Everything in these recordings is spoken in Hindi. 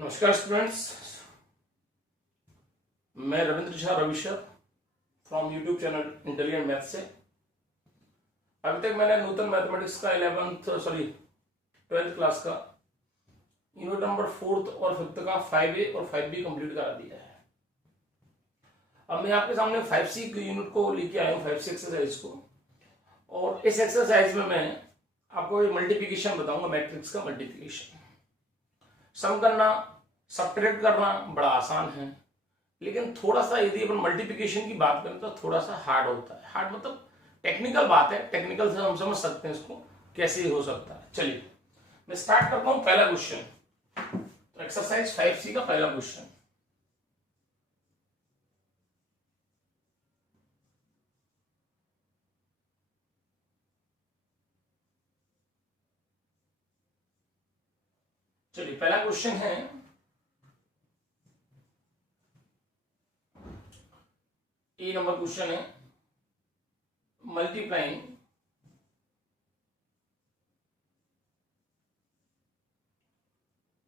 नमस्कार स्टूडेंट्स, मैं रविंद्र झा रविशर from YouTube channel intelligent math से। अभी तक मैंने नूतन मैथमेटिक्स का 12th क्लास का यूनिट नंबर 4th और 5th का 5A और 5B कंप्लीट करा दिया है। अब मैं आपके सामने 5C यूनिट को लेके आया हूँ, 5C एक्सरसाइज को। और इस एक्सरसाइज में मैं आपको मल्टीप्लिकेशन बताऊंगा, मैट्रिक्स का मल्टीप्लिकेशन। सम करना, सब्ट्रैक्ट करना बड़ा आसान है, लेकिन थोड़ा सा यदि अपन मल्टीप्लिकेशन की बात करें तो थोड़ा सा हार्ड होता है। हार्ड मतलब टेक्निकल बात है, टेक्निकल से हम समझ सकते हैं इसको कैसे हो सकता है। चलिए मैं स्टार्ट करता हूं। पहला क्वेश्चन, तो एक्सरसाइज 5C का पहला क्वेश्चन। चलिए पहला क्वेश्चन है, ए नंबर क्वेश्चन है, मल्टीप्लाइंग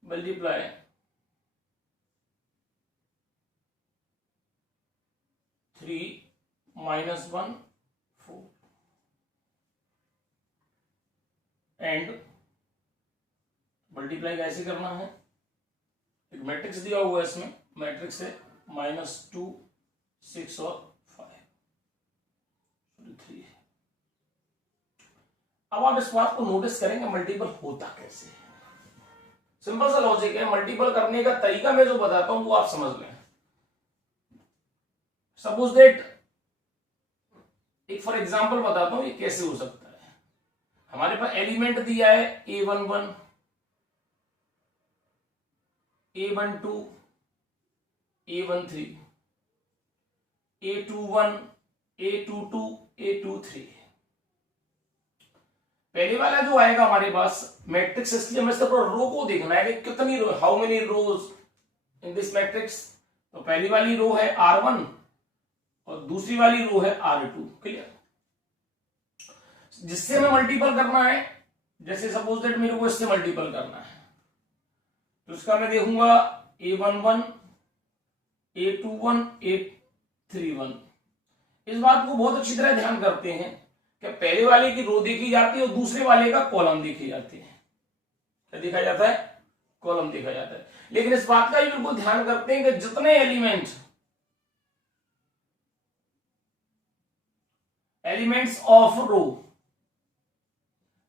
मल्टीप्लाई 3 -1 4 एंड मल्टीप्लाई कैसे करना है। एक मैट्रिक्स दिया हुआ है, इसमें मैट्रिक्स है -2 6 और 3। अब आप इस बात को नोटिस करेंगे मल्टीपल होता कैसे है। सिंपल सा लॉजिक है, मल्टीपल करने का तरीका मैं जो बताता हूं वो आप समझ लें। सपोज दैट, एक फॉर एग्जांपल बताता हूं ये कैसे हो सकता है। हमारे पास एलिमेंट दिया है A11 A12 A13 A21 A22 A23। पहले वाला जो आएगा हमारे पास मैट्रिक्स, इसलिए हमें सिर्फ रो को देखना है कि कितनी row, how many rows in this matrix. तो पहली वाली रो है R1 और दूसरी वाली रो है R2। क्लियर? जिससे हमें मल्टीपल करना है, जैसे सपोज दैट मेरे को इससे मल्टीपल करना है, तो इसका मैं देखूंगा A11 A21 A31। इस बात को बहुत अच्छी तरह ध्यान करते हैं कि पहले वाले की रो देखी जाती है और दूसरे वाले का कॉलम देखी जाती है। क्या देखा जाता है? कॉलम देखा जाता है। लेकिन इस बात का भी बिल्कुल ध्यान करते हैं कि जितने elements of row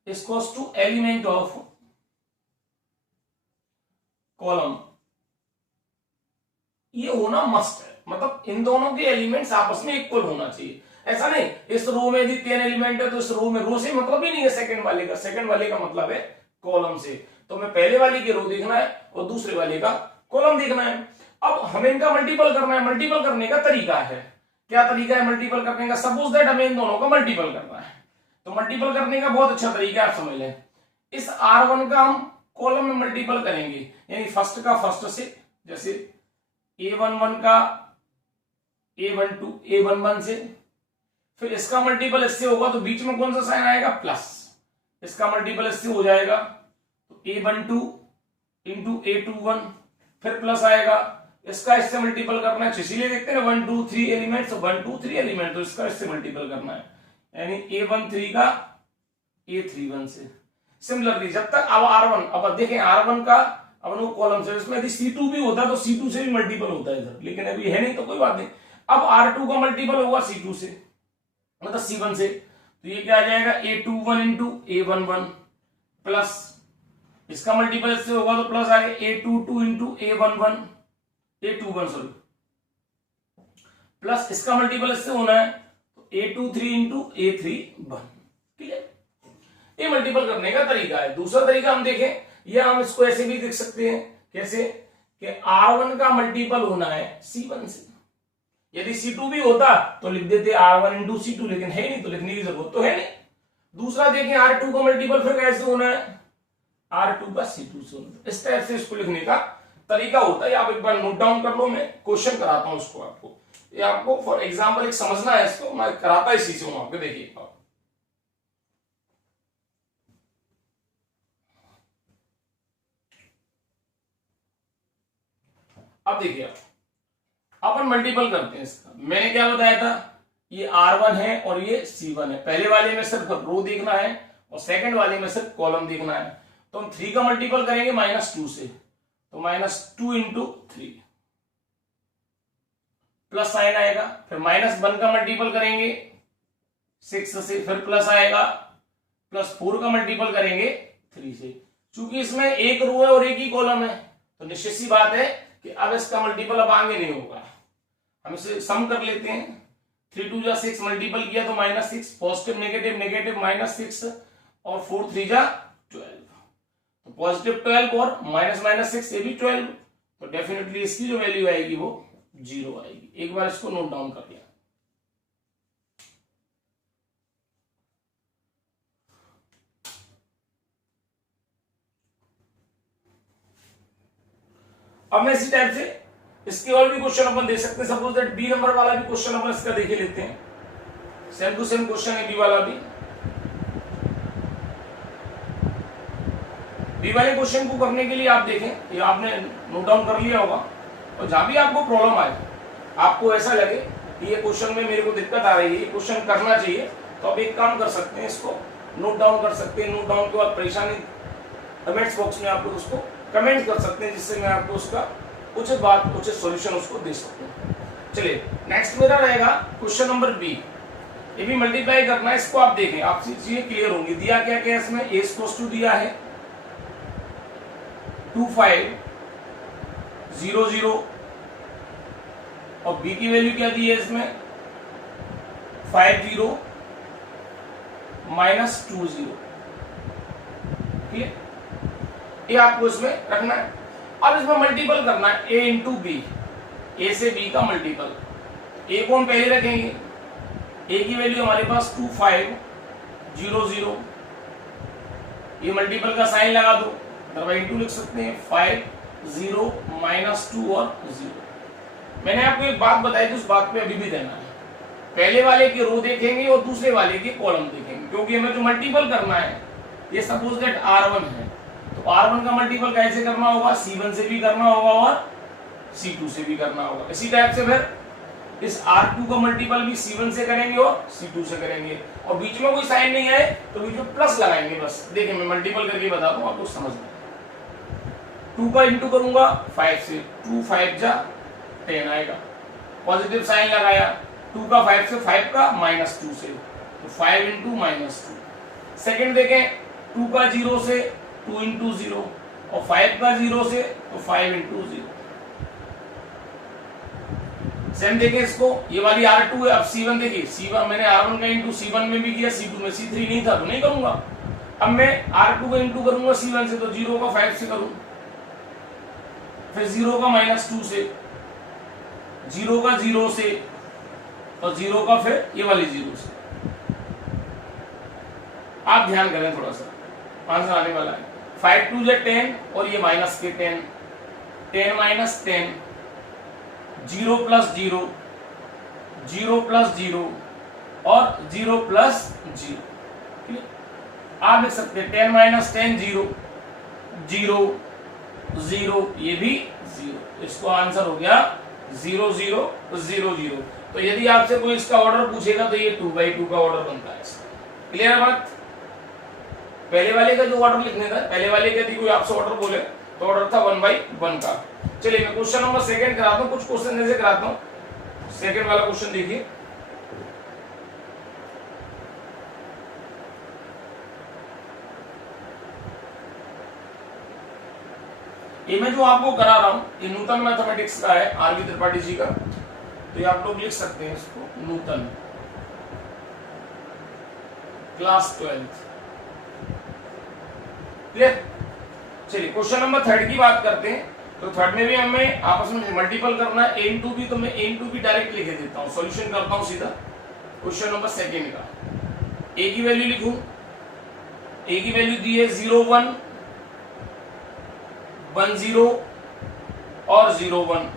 equals to element of column, ये होना मस्ट है। मतलब इन दोनों के एलिमेंट्स आपस में इक्वल होना चाहिए। ऐसा नहीं इस रो में यदि 10 एलिमेंट है तो इस रो में, रो से मतलब ही नहीं है सेकंड वाले का, सेकंड वाले का मतलब है कॉलम से। तो मैं पहले वाले की रो देखना है और दूसरे वाले का कॉलम देखना है। अब हमें इनका मल्टीपल करना है। मल्टीपल करने का तरीका है, क्या तरीका है मल्टीपल करने का? सपोज दैट हमें इन दोनों का मल्टीपल करना है, तो मल्टीपल करने का बहुत अच्छा तरीका आप समझ लें। इस R1 का हम कॉलम में मल्टीपल करेंगे, यानी फर्स्ट का फर्स्ट से, जैसे A11 का A12 A11 से, फिर इसका मल्टीपल इससे होगा तो बीच में कौन सा साइन आएगा? प्लस। इसका मल्टीपल इससे हो जाएगा तो A12 इंटू A21, फिर प्लस आएगा। इसका इससे मल्टीपल करना है, इसीलिए देखते हैं 1 2 3 एलिमेंट्स, 1 2 3 एलिमेंट, तो इसका इससे मल्टीपल करना है, यानी A13 का A31 से। सिमिलरली जब तक अब R1, अब देखें R1 का अपन को कॉलम से, इसमें यदि C2 भी होता तो C2 से भी मल्टीपल होता है इधर, लेकिन अभी है नहीं तो कोई बात नहीं। अब R2 का मल्टीपल होगा C2 से, मतलब C1 से, तो ये क्या आ जाएगा? A21 इंटू A11 प्लस इसका मल्टीपल इससे होगा तो प्लस आ गया A22 into A11 A21 sorry, plus इसका मल्टीपल इससे होना है तो A23 इंटू A31। क्लियर? ये मल्टीपल करने का तरीका है। दूसरा तरीका हम देखें, या हम इसको ऐसे भी देख सकते हैं, कैसे कि R1 का मल्टीपल होना है C1 से। यदि C2 भी होता तो लिख देते R1 इंटू C2, लेकिन है नहीं तो लिखने की जरूरत तो है नहीं। दूसरा देखें, R2 का मल्टीपल फिर कैसे होना है? R2 का C2 से होना है। इस टाइप से इसको लिखने का तरीका होता है। आप एक बार नोट डाउन कर लो, मैं क्वेश्चन कराता हूं इसको आपको, ये आपको फॉर एग्जाम्पल एक समझना है, इसको मैं कराता इसी से हूं आपको। देखिए अब देखिए अपन मल्टीपल करते हैं इसका। मैंने क्या बताया था, ये R1 है और ये C1 है। पहले वाले में सिर्फ रो देखना है और सेकंड वाले में सिर्फ कॉलम देखना है। तो हम 3 का मल्टीपल करेंगे -2 से, तो -2 इंटू 3 प्लस साइन आएगा। फिर -1 का मल्टीपल करेंगे 6 से, फिर प्लस आएगा। +4 का मल्टीपल करेंगे 3 से। चूंकि इसमें एक रो है और एक ही कॉलम है तो निश्चित सी बात है कि अब इसका मल्टीपल अब आगे नहीं होगा। हम इसे सम कर लेते हैं। 3 2 जा 6 मल्टीपल किया तो -6, पॉजिटिव नेगेटिव नेगेटिव -6 और 4 3 जा 12, तो पॉजिटिव 12 और -6 ये भी 12, तो डेफिनेटली इसकी जो वैल्यू आएगी वो 0 आएगी। एक बार इसको नोट डाउन कर लिया। अब मैं इसी टाइप से इसके और भी क्वेश्चन अपन दे सकते हैं। सपोज दैट बी नंबर वाला भी क्वेश्चन अपन इसका देखे लेते हैं। सेम टू सेम क्वेश्चन है बी वाला भी। बी वाले क्वेश्चन को करने के लिए आप देखें, ये आपने नोट डाउन कर लिया होगा, और जहां भी आपको प्रॉब्लम आए, आपको ऐसा लगे कि ये क्वेश्चन में मेरे को दिक्कत आ रही है, ये क्वेश्चन करना चाहिए, तो आप एक काम कर सकते हैं, इसको नोट डाउन कर सकते हैं। नोट डाउन के बाद परेशानी कमेंट्स बॉक्स में आप लोग उसको कमेंट कर सकते हैं, जिससे मैं आपको उसका उचित बात उचित सॉल्यूशन उसको दे सकता हूँ। चलिए नेक्स्ट मेरा रहेगा क्वेश्चन नंबर बी। ये भी मल्टीप्लाई करना है। इसको आप देखें, आपसे चीजें क्लियर होंगी। दिया क्या क्या इसमें, ए इक्वल्स टू दिया है 2 5 0 0 और बी की वैल्यू क्या दी है इसमें 5 0 -2 0। ठीक है, ये आपको इसमें रखना है। अब इसमें मल्टीपल करना है a इंटू बी, ए से बी का मल्टीपल। ए को हम पहले रखेंगे, ए की वैल्यू हमारे पास 2 5 0 0, ये मल्टीपल का साइन लगा दो, अथवा इंटू लिख सकते हैं 5 0 -2 और 0। मैंने आपको एक बात बताई थी, उस बात पे अभी भी देना है। पहले वाले की रो देखेंगे और दूसरे वाले की कॉलम देखेंगे, क्योंकि हमें जो मल्टीपल करना है, ये सपोज दैट R1 है, तो R1 का मल्टीपल कैसे करना होगा, C1 से भी करना होगा और C2 से भी करना होगा। इसी टाइप से फिर इस R2 का मल्टीपल भी C1 से करेंगे और C2 से करेंगे, और बीच में कोई साइन नहीं आए तो बीच में प्लस लगाएंगे बस। देखिए मैं मल्टीपल करके बता दूं, आप लोग समझ लें। 2 का इंटू करूंगा 5 से, 2 5 जा 10 आएगा, पॉजिटिव साइन लगाया। 2 का 5 से, 5 का -2 से, तो 5 इंटू -2। सेकेंड देखें, 2 का 0 से 2 इंटू 0 और 5 का 0 से तो 5 इंटू 0। सेम देखें इसको, ये वाली R2 है। अब C1 देखिए, C1 मैंने R1 का इंटू C1 में भी किया, C2 में, C3 नहीं था तो नहीं करूंगा। अब मैं R2 का इंटू करूंगा C1 से, तो 0 का 5 से करूं, फिर 0 का -2 से, 0 का 0 से और 0 का फिर ये वाली 0 से। आप ध्यान करें थोड़ा सा, आंसर आने वाला है। 5 2 जा 10 और ये माइनस के 10, 10 - 10, 0 + 0, 0 + 0 और 0 + 0। आप लिख सकते हैं 10 - 10 0 0 0, ये भी 0। इसको आंसर हो गया 0 0 0 0। तो यदि आपसे कोई इसका ऑर्डर पूछेगा तो ये 2/2 का ऑर्डर बनता है। क्लियर बात? पहले वाले का जो ऑर्डर लिखने था, पहले वाले का यदि कोई आपसे ऑर्डर बोले तो ऑर्डर था 1/1 का। चलिए मैं क्वेश्चन नंबर सेकंड कराता हूं, कुछ क्वेश्चन ऐसे कराता हूं। सेकंड वाला क्वेश्चन देखिए, ये मैं जो आपको करा रहा हूं, ये नूतन मैथमेटिक्स का है, आर.वी. त्रिपाठी जी का। तो ये आप लोग लिख सकते हैं इसको, नूतन क्लास 12। क्लियर? चलिए क्वेश्चन नंबर 3 की बात करते हैं। तो थर्ड में भी हमें आपस में मल्टीपल करना है, a इंटू बी। तो मैं a इंटू बी डायरेक्ट लिख देता हूं, सॉल्यूशन करता हूं सीधा। क्वेश्चन नंबर सेकंड का a की वैल्यू लिखूं, a की वैल्यू दी है 0 1 1 0 और 0 1।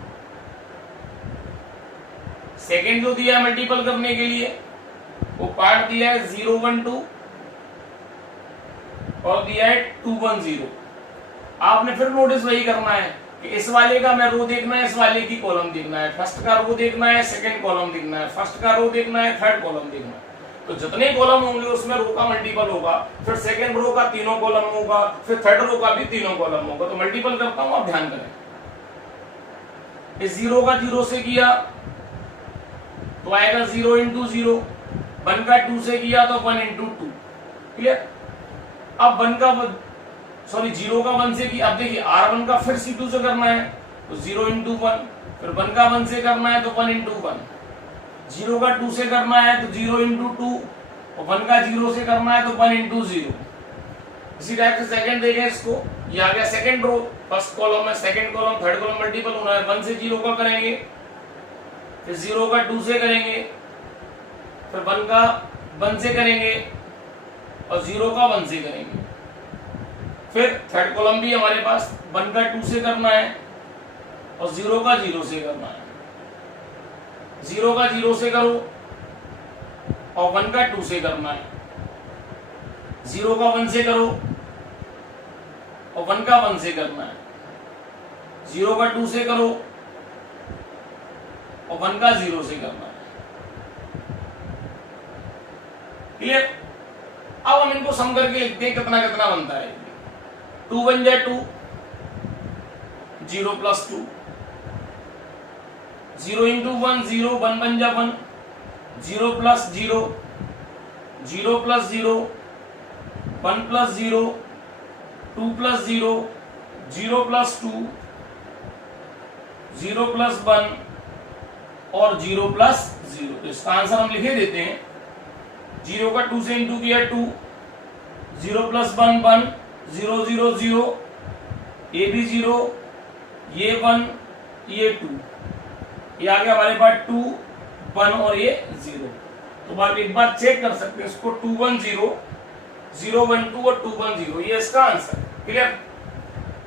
सेकेंड जो दिया है मल्टीपल करने के लिए, वो पार्ट दिया है 0 1 2 और दिया है 2 1 0। आपने फिर नोटिस वही करना है, कि इस वाले का मैं रो देखना है, इस वाले की कॉलम देखना है, फर्स्ट का रो देखना है, सेकंड कॉलम देखना है, फर्स्ट का रो देखना है, थर्ड कॉलम देखना है। तो जितने कॉलम होंगे उसमें रो का मल्टीपल होगा, फिर सेकंड रो का तीनों कॉलम होगा, फिर थर्ड रो का भी तीनों कॉलम होगा। तो मल्टीपल करता हूं, आप ध्यान करें। इस 0 का 0 से किया तो आएगा 0 इंटू 0, 1 का 2 से किया तो 1 इंटू 2। क्लियर? अब 1 का 0 का 1 से किया, अब देखिए R1 का फिर C2 से करना है तो 0 इंटू 1, फिर 1 का 1 से करना है तो 1 इंटू 1, 0 का 2 से करना है तो 0 इंटू 2, और 1 का 0 से करना है तो 1 इंटू 0। इसी टाइप से सेकंड देखें इसको, ये आ गया सेकंड रो, फर्स्ट कॉलम में second column third column multiple होना है। 1 से 0 का करेंगे, फिर 0 का 2 से करेंगे, फिर 1 का 1 से करेंगे और 0 का 1 से करेंगे। फिर थर्ड कॉलम भी हमारे पास 1 का 2 से करना है और 0 का 0 से करना है। 0 का 0 से करो और 1 का 2 से करना है, 0 का 1 से करो और 1 का 1 से करना है, 0 का 2 से करो और 1 का 0 से करना है। क्लियर? अब हम इनको सम करके लिखते हैं कितना कितना बनता है। 2 बन जाए 2, 0 प्लस 2, 0 इंटू 1 0, 1 बन जा 1, 0 plus 0, 0 plus 0, 1 plus 0, 2 plus 0, 0 plus 2, 0 plus 1 और 0 प्लस 0। तो इसका आंसर हम लिखे देते हैं। 0 का 2 से इंटू किया 2, 0 प्लस 1 1, 0 0 0, ये भी 0, ये 1, ये 2, ये आ गया हमारे पास 2 1 और ये 0। तो आप एक बार चेक कर सकते हैं इसको, 2 1 0, 0 1 2 और 2 1 0, ये इसका आंसर। क्लियर?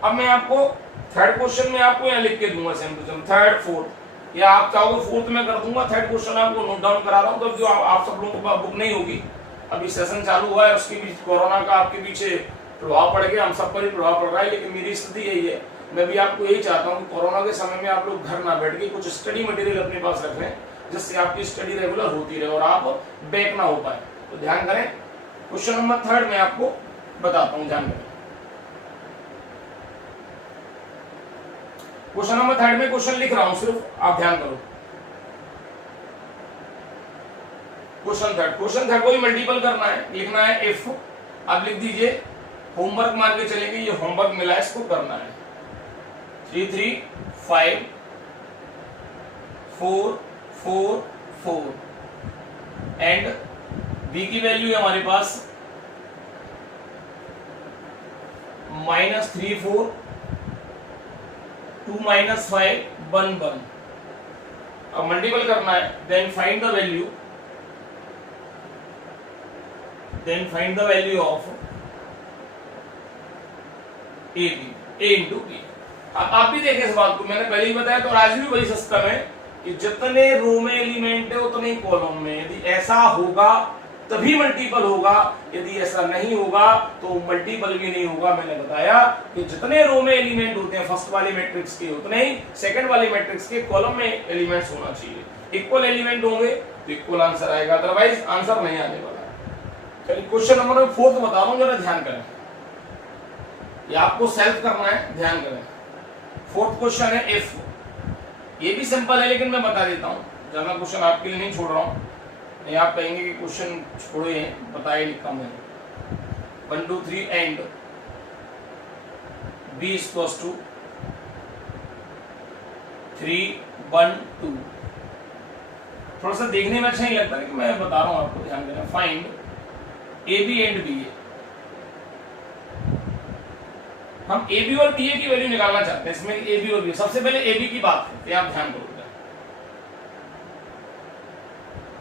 अब मैं आपको थर्ड क्वेश्चन में आपको यहाँ लिख के दूंगा same to same, third fourth, या आप चाहोगे फोर्थ में कर दूंगा। थर्ड क्वेश्चन आपको नोट डाउन करा रहा हूँ, तो जो आप सब लोगों के पास बुक नहीं होगी, अभी सेशन चालू हुआ है, उसके बीच कोरोना का आपके पीछे प्रभाव पड़ गया, हम सब पर ही प्रभाव पड़ रहा है, लेकिन मेरी स्थिति यही है, मैं भी आपको यही चाहता हूँ कि कोरोना के समय में आप लोग घर ना बैठ के कुछ स्टडी मटेरियल अपने पास रखें, जिससे आपकी स्टडी रेगुलर होती रहे और आप बैक ना हो पाए। तो ध्यान करें, क्वेश्चन नंबर थर्ड में आपको बताता हूँ, ध्यान करें। क्वेश्चन नंबर थर्ड में क्वेश्चन लिख रहा हूं, सिर्फ आप ध्यान करो। क्वेश्चन थर्ड को ही मल्टीपल करना है, लिखना है इफ, आप लिख दीजिए, होमवर्क मान के चलेंगे, ये होमवर्क मिला है, इसको करना है। 3 3 5 4 4 4 एंड बी की वैल्यू है हमारे पास -3 4 2 - 5 1 1। अब मल्टीपल करना है, then find the value, of A into B. अब आप भी देखें इस बात को, मैंने पहले ही बताया, तो आज भी वही सिस्टम है कि जितने रो में एलिमेंट है उतने कॉलम में, यदि ऐसा होगा तभी मल्टीपल होगा, यदि ऐसा नहीं होगा तो मल्टीपल भी नहीं होगा। मैंने बताया कि जितने रो में एलिमेंट होते हैं फर्स्ट वाले मैट्रिक्स के, उतने ही सेकंड वाले मैट्रिक्स के कॉलम में एलिमेंट्स होना चाहिए। इक्वल एलिमेंट होंगे तो इक्वल आंसर आएगा, अदरवाइज आंसर नहीं आने वाला। चलिए क्वेश्चन नंबर फोर्थ बता रहा हूं, जरा ध्यान करें, ये आपको सेल्फ करना है, ध्यान करें। फोर्थ क्वेश्चन है इफ, ये भी सिंपल है लेकिन मैं बता देता हूं, ज्यादा क्वेश्चन आपके लिए नहीं छोड़ रहा हूं, नहीं आप कहेंगे कि क्वेश्चन छोड़े हैं, बताए लिखा मैंने। 1 2 3 एंड b = 3 1 2। थोड़ा सा देखने में अच्छा नहीं लगता है कि मैं बता रहा हूं आपको, ध्यान देना। Find A B and B A, हम ए बी और बी ए की वैल्यू निकालना चाहते हैं, इसमें ए बी और बी। सबसे पहले ए बी की बात करते हैं, आप ध्यान करो।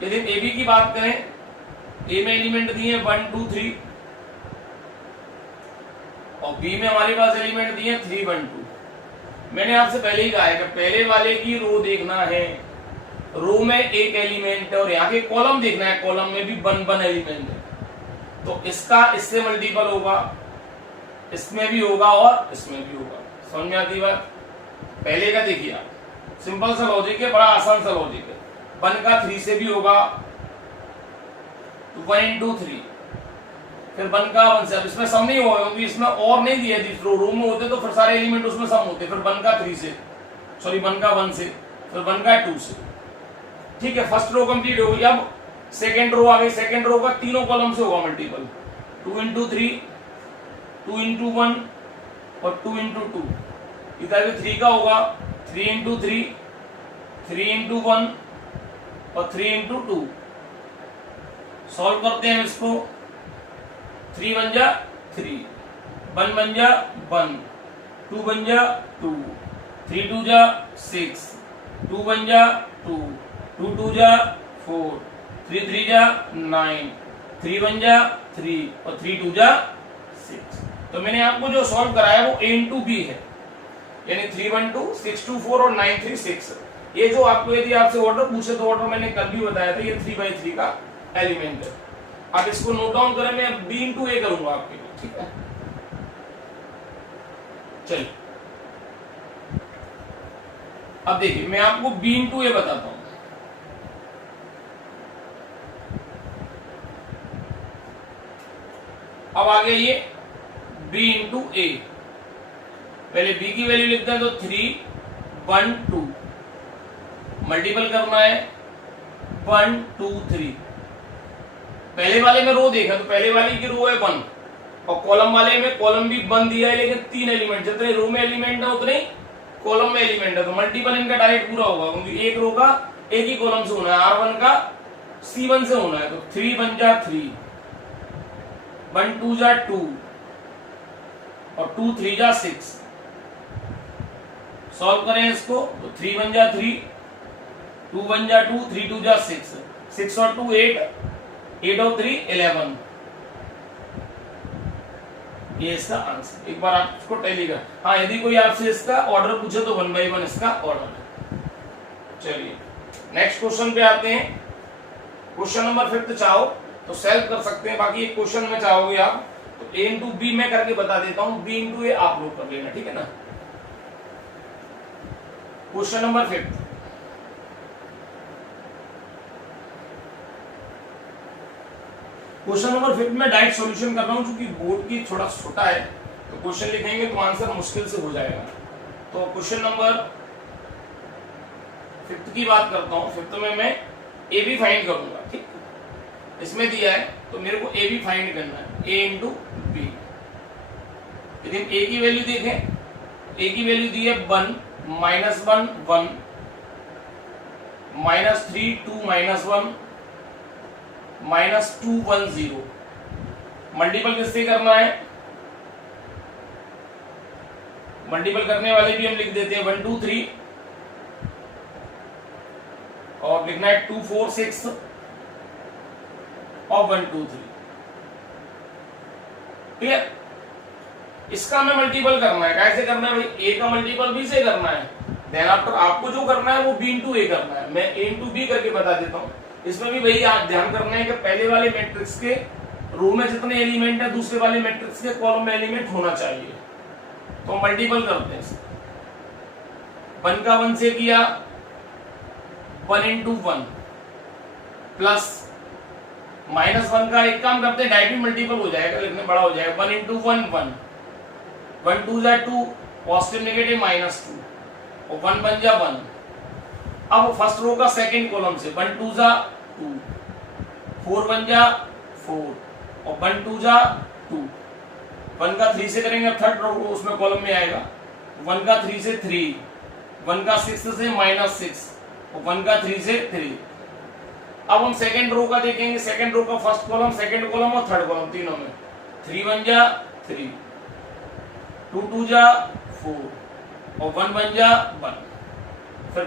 यदि ए बी की बात करें, ए में एलिमेंट दिए 1 2 3 और बी में हमारे पास एलिमेंट दिए 3 1 2। मैंने आपसे पहले ही कहा है कि पहले वाले की रो देखना है, रो में एक एलिमेंट है, और यहाँ के कॉलम देखना है, कॉलम में भी 1 1 एलिमेंट है, तो इसका इससे मल्टीपल होगा, इसमें भी होगा और इसमें भी होगा। समझ में आती बात? पहले का देखिए आप, सिंपल सा लॉजिक है, बड़ा आसान सा लॉजिक है। 1 का 3 से भी होगा तो 1 into 3, फिर 1 का 1 से, अब इसमें सम नहीं होगा क्योंकि इसमें और नहीं दिया थी, रो में होते तो फिर सारे एलिमेंट उसमें सम होते, फिर 1 का 3 से, सॉरी 1 का 1 से, फिर 1 का 2 से। ठीक है, फर्स्ट रो कंप्लीट हो गई। अब सेकेंड रो आ गई, सेकेंड रो का तीनों कॉलम से होगा मल्टीपल, 2 into 3, 2 into 1 और 2 into 2। इधर 3 का होगा 3 into 3, 3 into 1 और 3 into 2। सॉल्व करते हैं इसको, 3 बन जा 3, 1 बन जा 1, 2 बन जा 2, 3 2 जा 6, 2 बन जा 2, 2 2 जा 4, 3 3 जा 9, 3 बन जा 3 और 3 2 जा 6। तो मैंने आपको जो सॉल्व कराया वो A into B है, यानी 3 1 2, 6 2 4 और 9 3 6। ये जो आपको यदि आपसे ऑर्डर पूछे तो ऑर्डर मैंने कल भी बताया था, ये 3/3 का एलिमेंट है। आप इसको नोट डाउन करें, मैं B into A करूंगा आपके लिए, ठीक है। चलिए अब देखिए मैं आपको B into A बताता हूं। अब आ गया ये B into A, पहले B की वैल्यू लिखते हैं तो 3 1 2, मल्टीपल करना है 1 2 3। पहले वाले में रो देखा तो पहले वाले की रो है 1 और कॉलम वाले में कॉलम भी 1 दिया है, लेकिन 3 एलिमेंट, जितने रो में एलिमेंट है उतने कॉलम में एलिमेंट है, तो मल्टीपल इनका डायरेक्ट पूरा होगा क्योंकि एक रो का एक ही कॉलम से होना है, R1 का C1 से होना है। तो 3 बन जा 3, 1 2 जा 2 और 2 3 जा 6। सॉल्व करें इसको तो 3 बन जा 3, 2 बन जा 2, 3 2 जा 6, 6 और 2 8, 8 और 3 11। ये इसका आंसर। एक बार आप इसको टैली कर, हाँ यदि कोई आपसे इसका ऑर्डर पूछे तो 1 by 1 इसका ऑर्डर है। चलिए नेक्स्ट क्वेश्चन पे आते हैं। क्वेश्चन नंबर 5 चाहो तो सेल्फ कर सकते हैं, बाकी एक क्वेश्चन में चाहोगे आप तो A into B मैं करके बता देता हूं, B into A आप लोग कर लेना, ठीक है ना। क्वेश्चन नंबर 5, क्वेश्चन नंबर 5 में डायरेक्ट सॉल्यूशन कर रहा हूं क्योंकि बोर्ड की थोड़ा छोटा है, तो क्वेश्चन लिखेंगे तो आंसर मुश्किल से हो जाएगा। तो क्वेश्चन नंबर 5 की बात करता हूं। 5 में मैं ए बी फाइंड करूंगा, ठीक। इसमें दिया है तो मेरे को ए बी फाइंड करना है, ए इंटू बी। यदि हम ए की वैल्यू देखें, ए की वैल्यू दी है 1 -1 1, -3 2 -1, -2 1 0। मल्टीपल किससे करना है, मल्टीपल करने वाले भी हम लिख देते हैं 1 2 3 और लिखना है 2 4 6 और 1 2 3। क्लियर। इसका हमें मल्टीपल करना है, कैसे करना है भाई, ए का मल्टीपल बी से करना है, देन आफ्टर आपको जो करना है वो बी इंटू ए करना है। मैं ए इंटू बी करके बता देता हूं। इसमें भी वही आप ध्यान करना है कि पहले वाले मैट्रिक्स के रो में जितने एलिमेंट है दूसरे वाले मैट्रिक्स के कॉलम में एलिमेंट होना चाहिए। तो मल्टीपल करते हैं, 1 का 1 से किया 1 into 1 प्लस -1 का एक काम करते हैं, डायरेक्ट मल्टीपल हो जाएगा लेकिन बड़ा हो जाएगा, 1 into 1 1, 1 2 जा 2, पॉजिटिव नेगेटिव -2 और 1 बन जा 1। अब फर्स्ट रो का सेकंड कॉलम से 1 2 जा 2, 4 बन जा 4 और 1 2 जा 2। 1 का 3 से करेंगे थर्ड रो उसमें कॉलम में आएगा, 1 का 3 से 3, 1 का 6 से -6 और 1 का 3 से 3। अब हम सेकंड रो का देखेंगे, सेकंड रो का फर्स्ट कॉलम, सेकंड कॉलम और थर्ड कॉलम तीनों में 3 बन जा 3, 2 2 जा 4 और 1 बन जा 1। फिर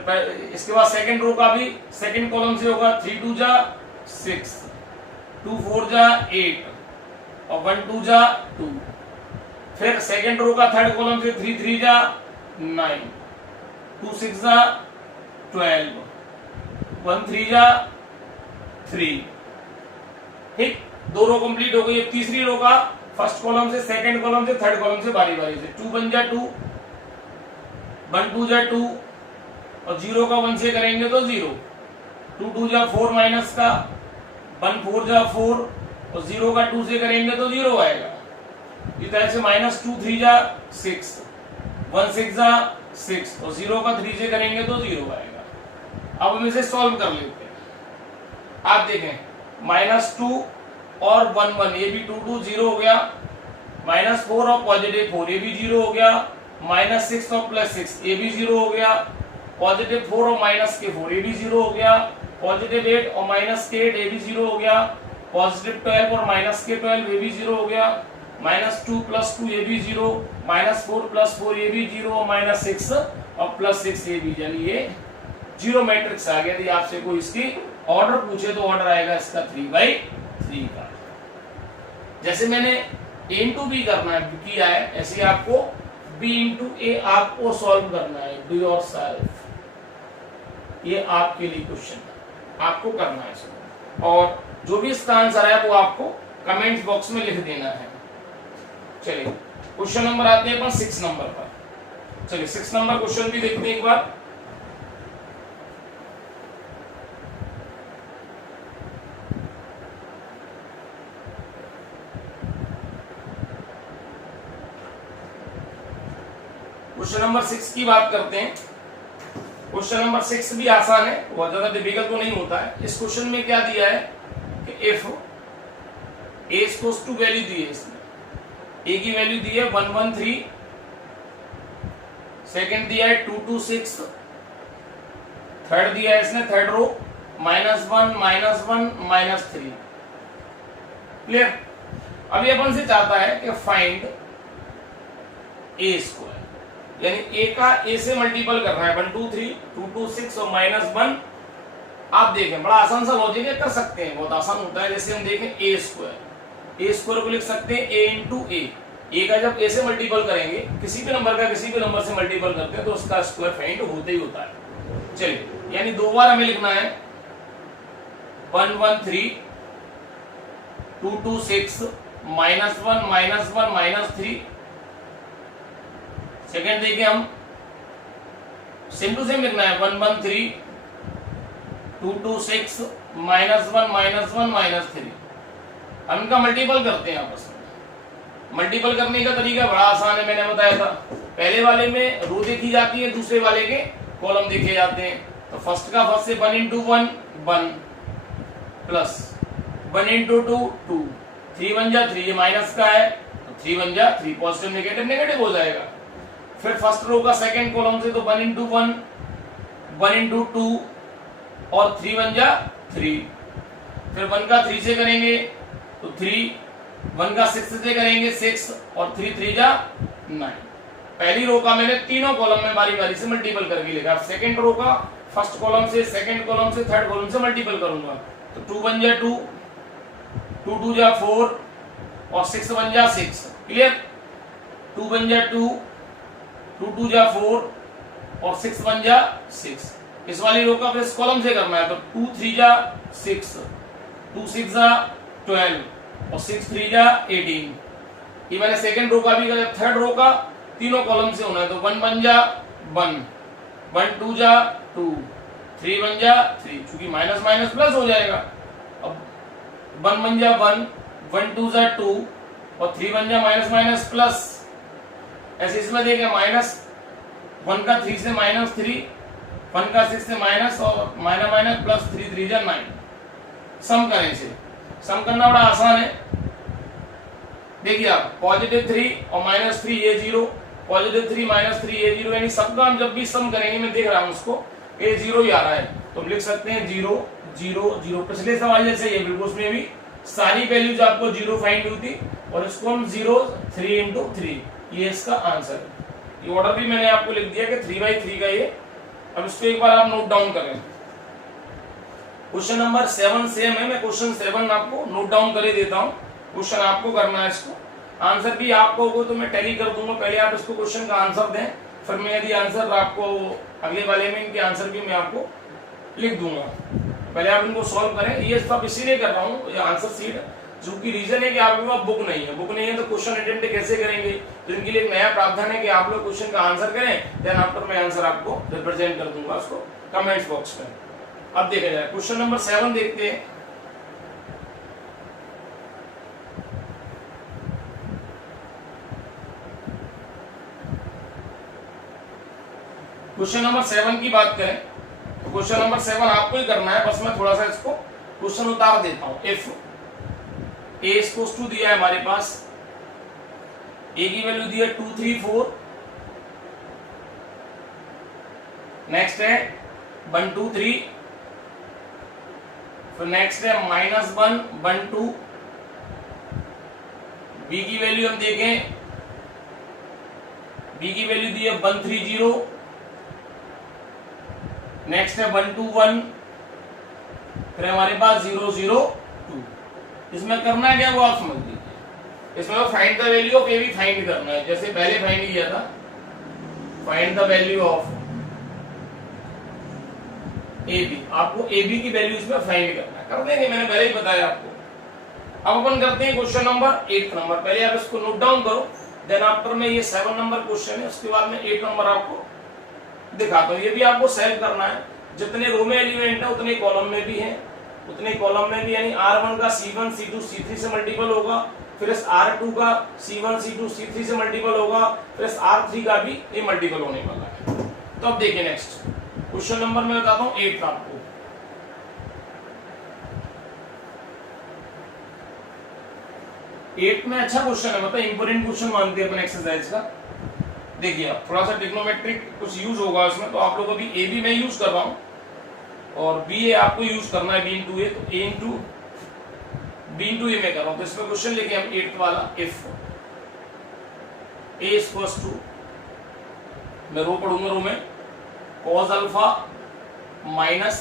इसके बाद सेकंड रो का भी सेकंड कॉलम से होगा, 3 2 जा 6, 2 4 जा 8 और 1 2 जा 2। फिर सेकंड रो का थर्ड कॉलम से 3 3 जा 9, 2 6 जा 12, 1 3 जा 3। ठीक, दो रो कंप्लीट हो गई। अब तीसरी रो का फर्स्ट कॉलम से सेकंड कॉलम से थर्ड कॉलम से बारी बारी से 2 बन जा 2, 1 2 जा 2 और 0 का 1 से करेंगे तो 0, 2 2 जा 4 माइनस का 1 4 जा 4 और 0 का 2 से करेंगे तो 0 आएगा। इस तरह से -2 3 जा 6, 1 6 जा 6 और 0 का 3 से करेंगे तो 0 आएगा। अब हम इसे सॉल्व कर लेते हैं। आप देखें -2 और 1 1 ये भी 2 2 0 हो गया, -4 और +4 ये भी 0 हो गया, -6 और +6 ये भी 0 हो गया, +4 और -4 ये भी 0 हो गया, +8 और -8 ये भी 0 हो गया, +12 और -12 ये भी 0 हो गया, -2 + 2 ये भी 0, -4 + 4 ये भी 0 और -6 और +6 ये भी, यानी ये 0 मैट्रिक्स आ गया। यदि आपसे कोई इसकी ऑर्डर पूछे तो ऑर्डर आएगा इसका 3/3 का। जैसे मैंने a इंटू बी करना है किया है, ऐसे आपको b इंटू ए आपको सॉल्व करना है, डू योरसेल्फ। ये आपके लिए क्वेश्चन है, आपको करना है इसको, और जो भी इसका आंसर है वो आपको कमेंट बॉक्स में लिख देना है। चलिए क्वेश्चन नंबर आते हैं अपन 6 नंबर पर। चलिए 6 नंबर क्वेश्चन भी देखते हैं एक बार। क्वेश्चन नंबर 6 की बात करते हैं। क्वेश्चन नंबर 6 भी आसान है, बहुत ज्यादा डिफिकल्ट तो नहीं होता है। इस क्वेश्चन में क्या दिया है कि if a equals to value दी है, इसमें a की वैल्यू दी है 1 1 3, सेकंड दिया है 2 2 6, थर्ड दिया है इसने थर्ड रो -1 -1 -3। क्लियर? अभी अपन से चाहता है कि फाइंड a स्क्वायर, यानी a का a से मल्टीपल करना है, 1 2 3 2 2 6 और -1। आप देखें बड़ा आसान सा लॉजिक है, कर सकते हैं, बहुत आसान होता है। जैसे हम देखें a स्क्वायर को लिख सकते हैं a इंटू a का जब a से मल्टीपल करेंगे, किसी भी नंबर का किसी भी नंबर से मल्टीपल करते हैं तो उसका स्क्वायर फाइंड होते ही होता है। चलिए, यानी दो बार हमें लिखना है 1 1 3 2 2 6 -1 -3। सेकेंड देखिए हम सेम टू सेम लिखना है 1 1 3 2 2 6 -1 -3। हम इनका मल्टीपल करते हैं आपस में। मल्टीपल करने का तरीका बड़ा आसान है, मैंने बताया था। पहले वाले में रो देखी जाती है, दूसरे वाले के कॉलम देखे जाते हैं। तो फर्स्ट का फर्स्ट से 1 इंटू 1 1 प्लस 1 इंटू 2 2, 3 1 जा 3, ये माइनस का है तो 3 1 जा 3, पॉजिटिव नेगेटिव नेगेटिव हो जाएगा। फिर फर्स्ट रो का सेकंड कॉलम से तो 1 इंटू 1 1 इंटू 2 और 3 1 जा 3। फिर 1 का 3 से करेंगे तो 3, 1 का 6 से करेंगे 6 और 3 3 जा 9। पहली रो का मैंने तीनों कॉलम में बारी बारी से मल्टीपल करके लिखा। सेकंड रो का फर्स्ट कॉलम से, सेकंड कॉलम से, थर्ड कॉलम से मल्टीपल करूंगा तो 2 1 जा 2, 2 2 जा 4 और 6 1 जा 6। क्लियर? 2 1 जा 2, 2 2 जा 4 और 6 1 जा 6। इस वाली रो का फिर इस कॉलम से करना है तो 2 3 जा 6, 2 6 जा 12 और 6 3 जा 18। ये मैंने सेकंड रो का भी किया। थर्ड रो का तीनों कॉलम से होना है तो 1 1 जा 1, 1 2 जा 2, 3 1 जा 3, चूंकि माइनस माइनस प्लस हो जाएगा। अब 1 1 जा 1, 1 2 जा 2 और 3 1 जा माइनस माइनस प्लस। ऐसे इसमें देखें -1 का 3 से -3, 1 का 6 से माइनस और माइनस माइनस प्लस 3 3 जा 9। सम करें इसे, सम करना बड़ा आसान है। देखिए आप +3 और -3 ये 0, +3 -3 ये 0, यानी सबका हम जब भी सम करेंगे, मैं देख रहा हूं उसको ये 0 ही आ रहा है तो हम लिख सकते हैं 0 0 0। पिछले सवाल जैसे ये बिल्कुल, उसमें भी सारी वैल्यूज आपको 0 फाइंड हुई थी और इसको हम 0 3 इंटू 3, ये इसका आंसर है। ये ऑर्डर भी मैंने आपको लिख दिया कि 3/3 का ये। अब इसको एक बार आप नोट डाउन करें। क्वेश्चन नंबर 7 सेम है, मैं क्वेश्चन 7 आपको नोट डाउन कर देता हूँ। क्वेश्चन आपको करना है, इसको आंसर भी आपको हो तो मैं टैली कर दूंगा। पहले आप इसको क्वेश्चन का आंसर दें, फिर मैं यदि आंसर आपको अगले वाले में इनके आंसर भी मैं आपको लिख दूंगा। पहले आप इनको सॉल्व करें। ये सब इसीलिए कर रहा हूँ, ये आंसर सीट चूंकि रीजन है कि आपके पास बुक नहीं है, बुक नहीं है तो क्वेश्चन अटेम्प्ट कैसे करेंगे? तो इनके लिए एक नया प्रावधान है कि आप लोग क्वेश्चन का आंसर करें, देन आफ्टर मैं आंसर आपको रिप्रेजेंट कर दूंगा उसको कमेंट्स बॉक्स में। अब देखा जाए क्वेश्चन नंबर 7 देखते हैं। क्वेश्चन नंबर 7 की बात करें तो क्वेश्चन नंबर 7 आपको ही करना है, बस मैं थोड़ा सा इसको क्वेश्चन उतार देता हूं। इफ ए इक्वल्स टू दिया है हमारे पास, ए की वैल्यू दी है 2 3 4, नेक्स्ट है 1 2 3, फिर नेक्स्ट है -1 1 2, बी की वैल्यू हम देखें, बी की वैल्यू दी है 1 3 0, नेक्स्ट है 1 2 1, फिर हमारे पास 0 0 2। इसमें करना क्या वो आप समझ लीजिए। इसमें find the value of A B find करना है, जैसे पहले फाइंड किया था, find the value of A B. आपको ए बी की वैल्यू इसमें फाइंड करना है, कर देंगे, मैंने पहले ही बताया आपको। अब अपन करते हैं क्वेश्चन नंबर 8 नंबर। पहले आप इसको नोट डाउन करो, देन आफ्टर में ये 7 नंबर क्वेश्चन है, उसके बाद में 8 नंबर आपको दिखाता हूं। ये भी आपको सेव करना है, जितने रो में एलिमेंट है उतने कॉलम में भी है, उतने कॉलम में भी, यानी R1 का C1 C2 C3 से मल्टीपल होगा, फिर इस R2 का C1 C2 C3 से मल्टीपल होगा, फिर इस R3 का भी ये मल्टीपल होने वाला है। तो अब देखिए नेक्स्ट क्वेश्चन नंबर मैं बताता हूं 8 आपको। 8 में अच्छा क्वेश्चन है, मतलब इंपोर्टेंट क्वेश्चन मानते हैं अपन एक्सरसाइज का। देखिए आप थोड़ा सा ट्रिग्नोमेट्रिक कुछ यूज होगा इसमें, तो आप लोग अभी ए बी में यूज कर रहा हूं और बी ए आपको यूज करना है, बी इंटू ए, तो ए इंटू बी इंटू ए में कर रहा हूं। तो इसमें क्वेश्चन लिखे हम 8 वाला, इफ ए इक्वल्स टू, मैं रो पढ़ूंगा, रो में cos alpha minus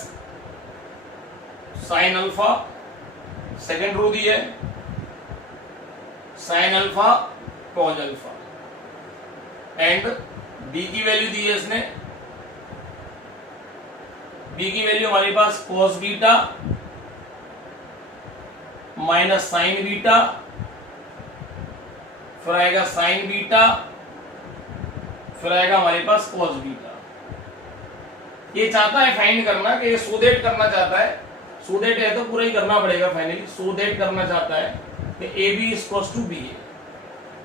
sine alpha, second row दी है sine alpha cos alpha, and B की वैल्यू दी है इसने, बी की वैल्यू हमारे पास cos beta minus sine beta, फिर आएगा साइन बीटा, फिर आएगा हमारे पास cos बीटा। ये चाहता है फाइंड करना कि ये सोदेट करना चाहता है, सोदेट है तो पूरा ही करना पड़ेगा फाइनली, सोदेट करना चाहता है कि A B equals to B A.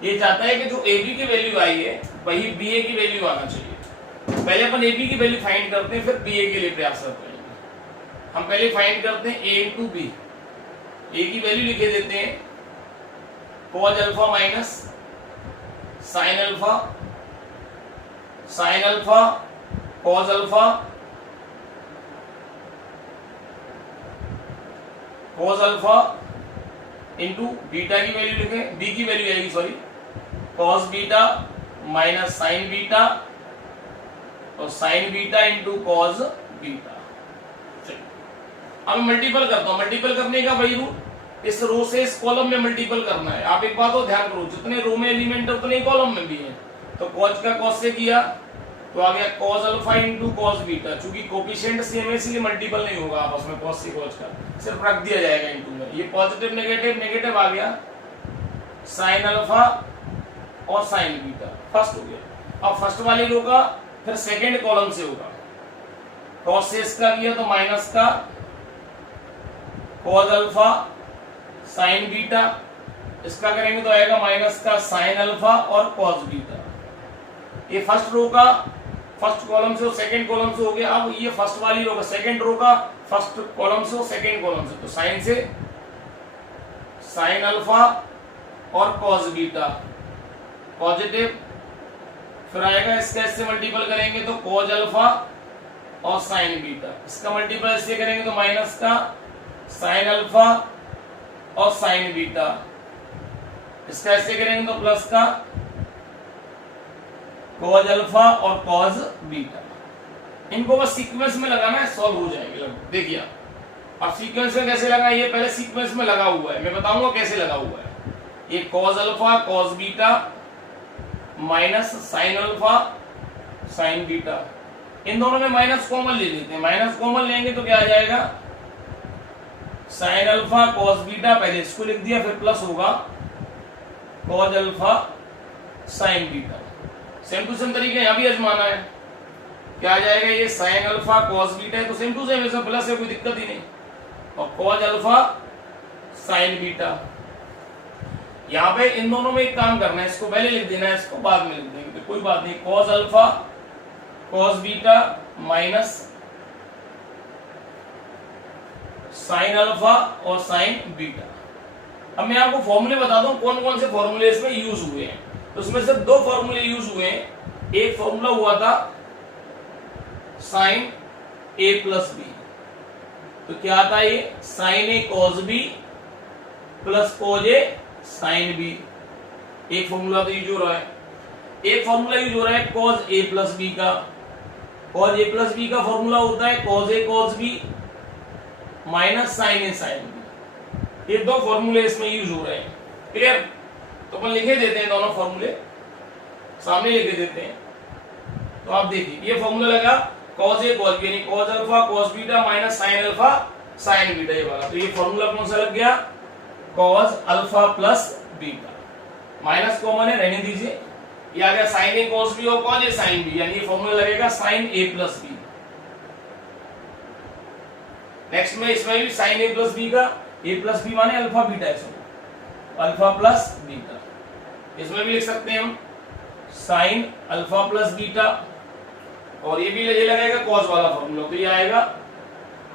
ये चाहता है कि जो ए बी की वैल्यू आई है वही बी ए की वैल्यू आना चाहिए। पहले अपन ए बी की वैल्यू फाइंड करते हैं, फिर बी ए के लिए प्रयास करते हैं। हम पहले फाइंड करते हैं ए इंटू बी। ए की वैल्यू लिखे देते हैं cos alpha minus sine alpha, sine alpha cos alpha, cos alpha into beta की वैल्यू लिखे, बी की वैल्यू आएगी sorry cos beta minus sine beta और sine beta into cos beta. अब मल्टीपल करता हूं, मल्टीपल करने का वही रूल, इस रो से इस कॉलम में मल्टीपल करना है। आप एक बात को ध्यान करो, जितने रो में एलिमेंट है उतने कॉलम में भी है। तो कॉस का कॉस से किया तो आ गया cos alpha into cos beta, चूंकि कोफिशिएंट सेम है इसलिए मल्टीपल नहीं होगा आपस में कॉस से कॉस का, सिर्फ रख दिया जाएगा इंटू में। ये पॉजिटिव नेगेटिव नेगेटिव आ गया, साइन अल्फा और साइन बीटा फर्स्ट हो गया। अब फर्स्ट वाली रो का फिर सेकेंड कॉलम से होगा, कॉस से इसका किया तो माइनस का कॉस अल्फा साइन बीटा, इसका करेंगे तो आएगा माइनस का साइन अल्फा और कॉस बीटा। ये फर्स्ट रो का फर्स्ट कॉलम से और सेकेंड कॉलम से हो गया। अब ये फर्स्ट वाली रो का सेकेंड रो का फर्स्ट कॉलम से और सेकेंड कॉलम से, तो साइन से साइन अल्फा और कॉस बीटा पॉजिटिव, फिर आएगा इसका इससे मल्टीपल करेंगे तो कॉस अल्फा और साइन बीटा, इसका मल्टीपल इससे करेंगे तो माइनस का साइन अल्फा और साइन बीटा, इसका ऐसे करेंगे तो प्लस का कॉस अल्फा और कॉस बीटा। इनको बस सीक्वेंस में लगाना है, सॉल्व हो जाएंगे लगभग। देखिए अब सीक्वेंस में कैसे लगा, ये पहले सीक्वेंस में लगा हुआ है, मैं बताऊंगा कैसे लगा हुआ है। ये cos alpha cos beta minus sine alpha sine beta, इन दोनों में माइनस कॉमन ले लेते हैं। माइनस कॉमन लेंगे तो क्या आ जाएगा साइन अल्फा कॉस बीटा, पहले इसको लिख दिया, फिर प्लस होगा cos alpha sine beta. Same to same तरीके यहां भी आजमाना है। क्या आ जाएगा, ये साइन अल्फा कॉस बीटा है तो सेम टू सेम ऐसा प्लस है, कोई दिक्कत ही नहीं, और कॉस अल्फा साइन बीटा। यहां पे इन दोनों में एक काम करना है, इसको पहले लिख देना है, इसको बाद में लिख देंगे, कोई बात नहीं। Cos alpha cos beta minus sine alpha और साइन बीटा। अब मैं आपको फॉर्मूले बता दूं कौन कौन से फॉर्मूले इसमें यूज हुए हैं। तो उसमें से दो फॉर्मूले यूज हुए हैं। एक फॉर्मूला हुआ था साइन ए प्लस बी, तो क्या आता है, ये sign A cos B plus cos A sine B, एक फॉर्मूला तो यूज हो रहा है। एक फॉर्मूला यूज हो रहा है कॉस ए प्लस बी का। कॉस ए प्लस बी का फॉर्मूला होता है cos A cos B minus sine A sine B. ये दो फॉर्मूले इसमें यूज हो रहे हैं, क्लियर। तो अपन लिखे देते हैं, दोनों फॉर्मूले सामने लिखे देते हैं। तो आप देखिए, ये फॉर्मूला लगा कॉस ए कॉस बी यानी cos alpha cos beta minus sine alpha sine beta, ये वाला। तो ये फॉर्मूला कौन सा लग गया, cos alpha plus beta, minus common है रहने दीजिए, ये आ गया साइन ए कॉस बी और कॉस ए साइन बी, यानी ये फॉर्मूला लगेगा साइन ए प्लस बी। नेक्स्ट में इसमें भी साइन ए प्लस बी का, ए प्लस बी माने अल्फा बीटा है, अल्फा प्लस बीटा। इसमें भी लिख सकते हैं हम साइन अल्फा प्लस बीटा, और ये भी ये लगेगा कॉस वाला फॉर्मूला, तो ये आएगा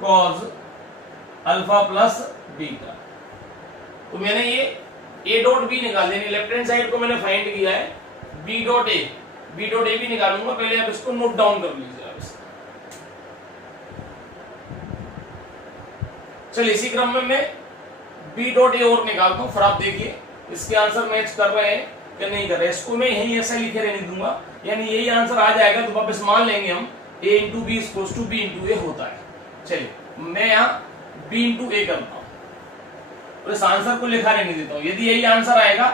कॉस अल्फा प्लस बीटा। तो मैंने ये ए डॉट बी निकाल देनी, लेफ्ट हैंड साइड को मैंने फाइंड किया है, बी डॉट ए भी निकालूंगा, पहले आप इसको नोट डाउन कर लीजिए आप इसको। चलिए इसी क्रम में मैं बी डॉट ए और निकालता हूं, फिर आप देखिए इसके आंसर मैच कर रहे हैं कि नहीं कर रहे। इसको मैं यही ऐसा लिखे रहने दूंगा, यानी यही आंसर आ जाएगा, तो वापस मान लेंगे हम a into B equals to B into A होता है। चलिए मैं यहाँ b इंटू ए करता हूँ, तो इस आंसर को लिखा रहने देता हूँ। यदि यही आंसर आएगा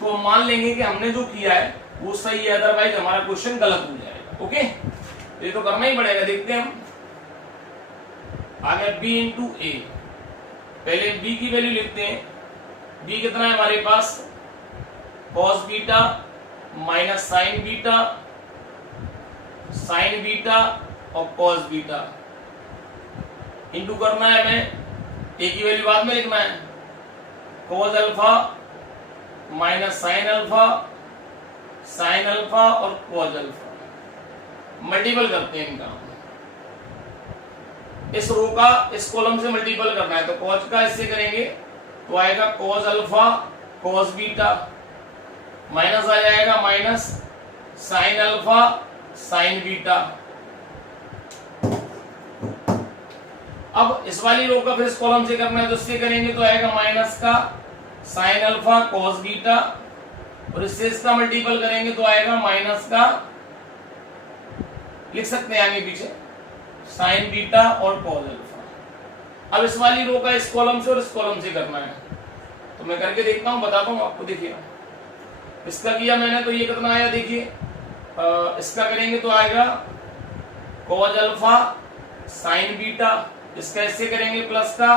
तो मान लेंगे कि हमने जो किया है वो सही है, अदरवाइज हमारा क्वेश्चन गलत हो जाएगा। ओके, ये तो करना ही पड़ेगा। देखते हैं हम, आ गया b इंटू ए, पहले b की वैल्यू लिखते हैं। b कितना है हमारे पास, cos beta minus sine beta, sine beta और कॉस बीटा, इंटू करना है हमें, a की वैल्यू बाद में लिखना है, cos alpha minus sine alpha, sine alpha और कॉस अल्फा। मल्टीपल करते हैं इनका, इस रो का इस कॉलम से मल्टीपल करना है, तो कॉस का इससे करेंगे तो आएगा cos alpha cos beta, minus आ जाएगा minus sine alpha sine beta. अब इस वाली रो का फिर इस कॉलम से करना है, तो इससे करेंगे तो आएगा माइनस का साइन अल्फा कॉस बीटा, और इससे इसका मल्टीपल करेंगे तो आएगा माइनस का, लिख सकते हैं आगे पीछे, साइन बीटा और कॉस अल्फा। अब इस वाली रो का इस कॉलम से और इस कॉलम से करना है, तो मैं करके देखता हूं, बताता हूं आपको। देखिए इसका किया मैंने, तो ये कितना आया देखिए, इसका करेंगे तो आएगा कॉस अल्फा साइन बीटा, इसका इससे करेंगे प्लस का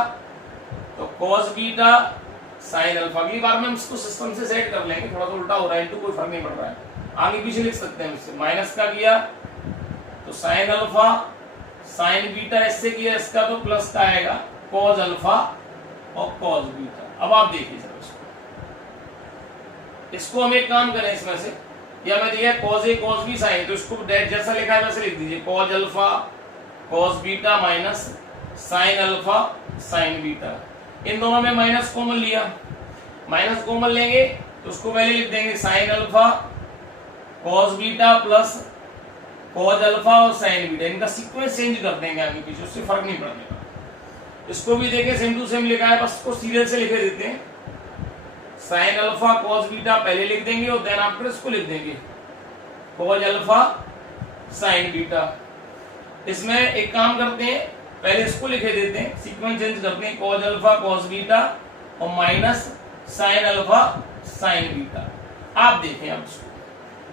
तो कॉस बीटा साइन अल्फा। अगली बार में हम इसको सिस्टम से सेट कर लेंगे, थोड़ा सा उल्टा हो रहा है, इनटू कोई फर्क नहीं पड़ रहा है, आगे पीछे लिख सकते हैं। इससे माइनस का किया तो साइन अल्फा साइन बीटा, इससे किया इसका तो प्लस का आएगा कॉस अल्फा और कॉस बीटा। अब आप देखिए सर इसको हम एक काम करें इसमें से, या मैं दिया cos A cos B sine, तो इसको जैसा लिखा है वैसे लिख दीजिए, cos alpha cos beta minus sine alpha sine beta. इन दोनों में माइनस कॉमन लिया, माइनस कॉमन लेंगे तो उसको पहले लिख देंगे sine alpha cos beta plus cos alpha और साइन बीटा, इनका सीक्वेंस चेंज कर देंगे आगे पीछे, उससे फर्क नहीं पड़ेगा। इसको भी देखें सेम टू सेम लिखा है, बस इसको सीरियल से लिखे देते हैं, साइन अल्फा कॉस बीटा पहले लिख देंगे और देन आफ्टर इसको लिख देंगे कॉस अल्फा साइन बीटा। इसमें एक काम करते हैं, पहले इसको लिखे देते हैं, सीक्वेंस चेंज करते हैं, कॉस अल्फा कॉस बीटा और minus sine alpha sine beta. आप देखें अब इसको,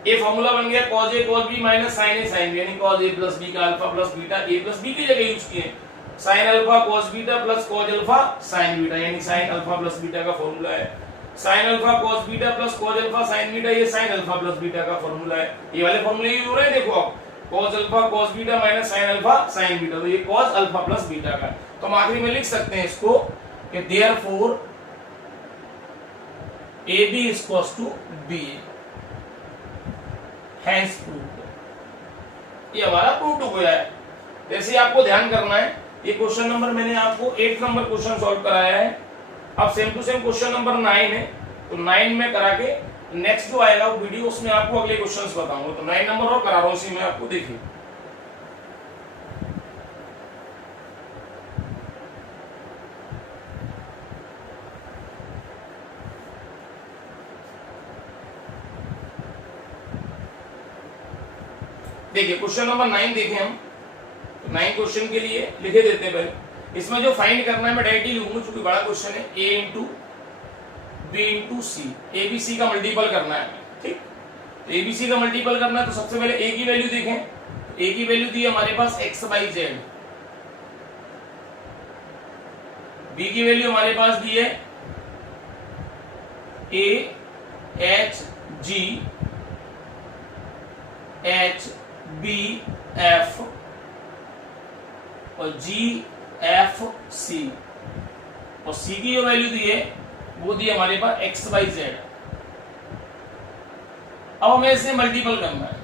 ये फॉर्मूला बन गया cos A cos B minus sine A sine B, यानी कॉस ए प्लस बी का alpha plus beta A plus B की जगह यूज किए, sine alpha cos beta plus cos alpha sine beta, यानी साइन अल्फा प्लस बीटा का फॉर्मूला है। Sine alpha cos beta plus cos alpha sine beta, ये साइन अल्फा प्लस बीटा का फॉर्मूला है। ये वाले फॉर्मूले यूज हो रहे हैं, देखो आप, cos alpha cos beta minus sine alpha sine beta, तो ये कॉस अल्फा प्लस बीटा का। तो हम आखिरी में लिख सकते हैं इसको कि therefore AB is equals to BA, hence proved। ये हमारा प्रूव हो गया है। जैसे आपको ध्यान करना है, ये क्वेश्चन नंबर मैंने आपको 8 नंबर क्वेश्चन सॉल्व कराया है। अब same to same question number 9 है, तो 9 में करा के नेक्स्ट जो आएगा वो वीडियो, उसमें आपको अगले क्वेश्चंस बताऊंगा। तो 9 नंबर और करा रहा हूं, उसी में आपको देखिए। देखिए क्वेश्चन नंबर 9 देखें हम, तो 9 क्वेश्चन के लिए लिखे देते हैं पहले। इसमें जो फाइंड करना है मैं डायरेक्टली लिखूंगा, क्योंकि बड़ा क्वेश्चन है। A into B into C, A B C का मल्टीपल करना है, ठीक। तो ए बी सी का मल्टीपल करना है, तो सबसे पहले ए की वैल्यू देखें। ए की वैल्यू दी है हमारे पास x बाई जेड, बी की वैल्यू हमारे पास दी है A H G H B F और जी एफ सी, और सी की जो वैल्यू दी है वो दी है हमारे पास एक्स बाई जेड। अब हमें इसे मल्टीपल करना है।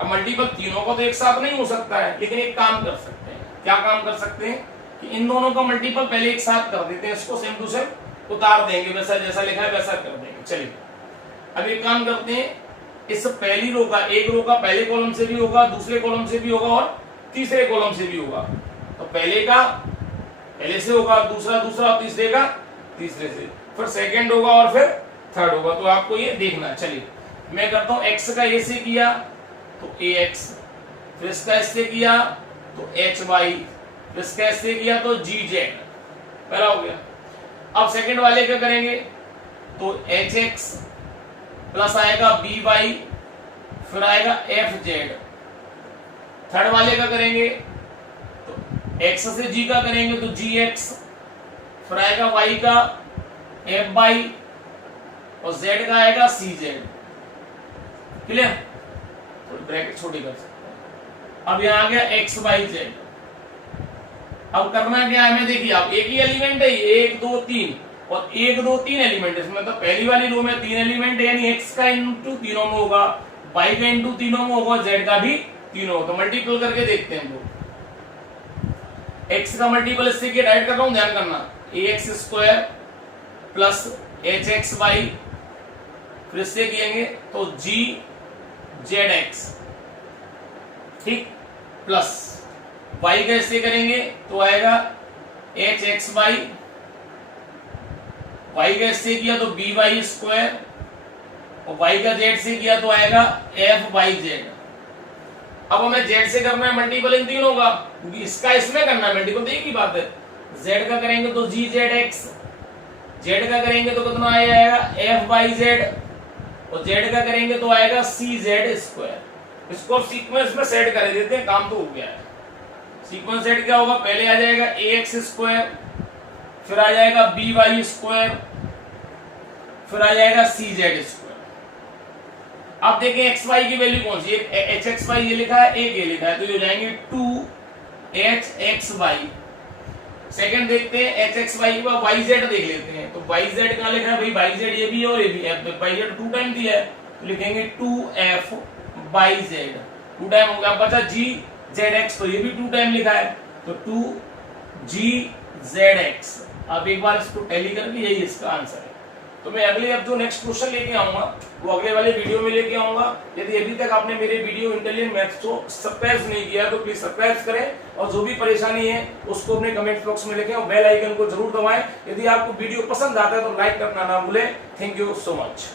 अब मल्टीपल तीनों को तो एक साथ नहीं हो सकता है, लेकिन एक काम कर सकते हैं। क्या काम कर सकते हैं कि इन दोनों का मल्टीपल पहले एक साथ कर देते हैं, इसको सेम टू सेम उतार देंगे, वैसा जैसा लिखा है वैसा कर देंगे। चलिए अब एक काम करते हैं, इस पहली रो का, एक रो का पहले कॉलम से भी होगा, दूसरे कॉलम से भी होगा और तीसरे कॉलम से भी होगा। तो पहले का पहले से होगा, दूसरा दूसरा, तीसरे का तीसरे से, फिर सेकंड होगा और फिर थर्ड होगा। तो आपको ये देखना है। चलिए मैं करता हूं, x का a से किया तो ax, फिर इसका s से किया तो hy, फिर इसका s से किया तो gz, पहला हो गया। अब सेकंड वाले क्या करेंगे, तो hx प्लस आएगा by, फिर आएगा fz। थर्ड वाले का करेंगे तो x से g का करेंगे तो gx, फिर आएगा y का f by और z का आएगा cz। क्लियर? तो ब्रैकेट छोटी कर सकते हैं। अब यहां आ गया x by z। अब करना क्या है हमें, देखिए आप, एक ही एलिमेंट है, 1 2 3 और 1 2 3 एलिमेंट है इसमें। तो पहली वाली रो में 3 एलिमेंट है, यानी x का इंटू तीनों में होगा, y का इंटू तीनों में होगा, z का भी तीनों। तो मल्टीपल करके देखते हैं हम लोग। x का मल्टीपल इससे क्या राइट कर रहा हूं, ध्यान करना, ax square plus hx y, फिर इससे किएंगे तो gzx, ठीक, प्लस y का इससे करेंगे तो आएगा hx y, y का इससे किया तो by स्क्वायर और y का z से किया तो आएगा f by z। अब हमें z से करना है मल्टीपल इन तीनों का, क्योंकि इसका इसमें करना है मल्टीपल, तो एक ही बात है। z का करेंगे तो gzx, z का करेंगे तो कितना आएगा f by z, और z का करेंगे तो आएगा cz स्क्वायर। इसको सीक्वेंस में सेट कर देते हैं, काम तो हो गया है। सीक्वेंस सेट क्या होगा, पहले आ जाएगा ax स्क्वायर, फिर आ जाएगा by स्क्वायर, फिर आ जाएगा cz स्क्वायर। अब देखें एक्स वाई की वैल्यू कौन सी, एक एच एक्स वाई ये लिखा है, एक ये लिखा है, तो ये हो जाएंगे 2hxy। सेकंड देखते हैं एच एक्स वाई का वाई जेड देख लेते हैं। तो वाई जेड कहां लिखा है भाई, वाई जेड ये भी है और ये भी है। वाई जेड 2 टाइम दिया है तो लिखेंगे 2f by z, 2 टाइम हो गया। बचा gzx, तो ये भी 2 टाइम लिखा है, तो 2gzx। अब एक बार इसको टैली करके यही इसका आंसर है। तो मैं अगले अब जो नेक्स्ट क्वेश्चन लेके आऊंगा वो अगले वाले वीडियो में लेके आऊंगा। यदि अभी तक आपने मेरे वीडियो इंटेलिजेंट मैथ्स को सब्सक्राइब नहीं किया तो प्लीज सब्सक्राइब करें, और जो भी परेशानी है उसको अपने कमेंट बॉक्स में लिखें और बेल आइकन को जरूर दबाएं। यदि आपको वीडियो पसंद आता है तो लाइक करना ना भूलें। Thank you so much.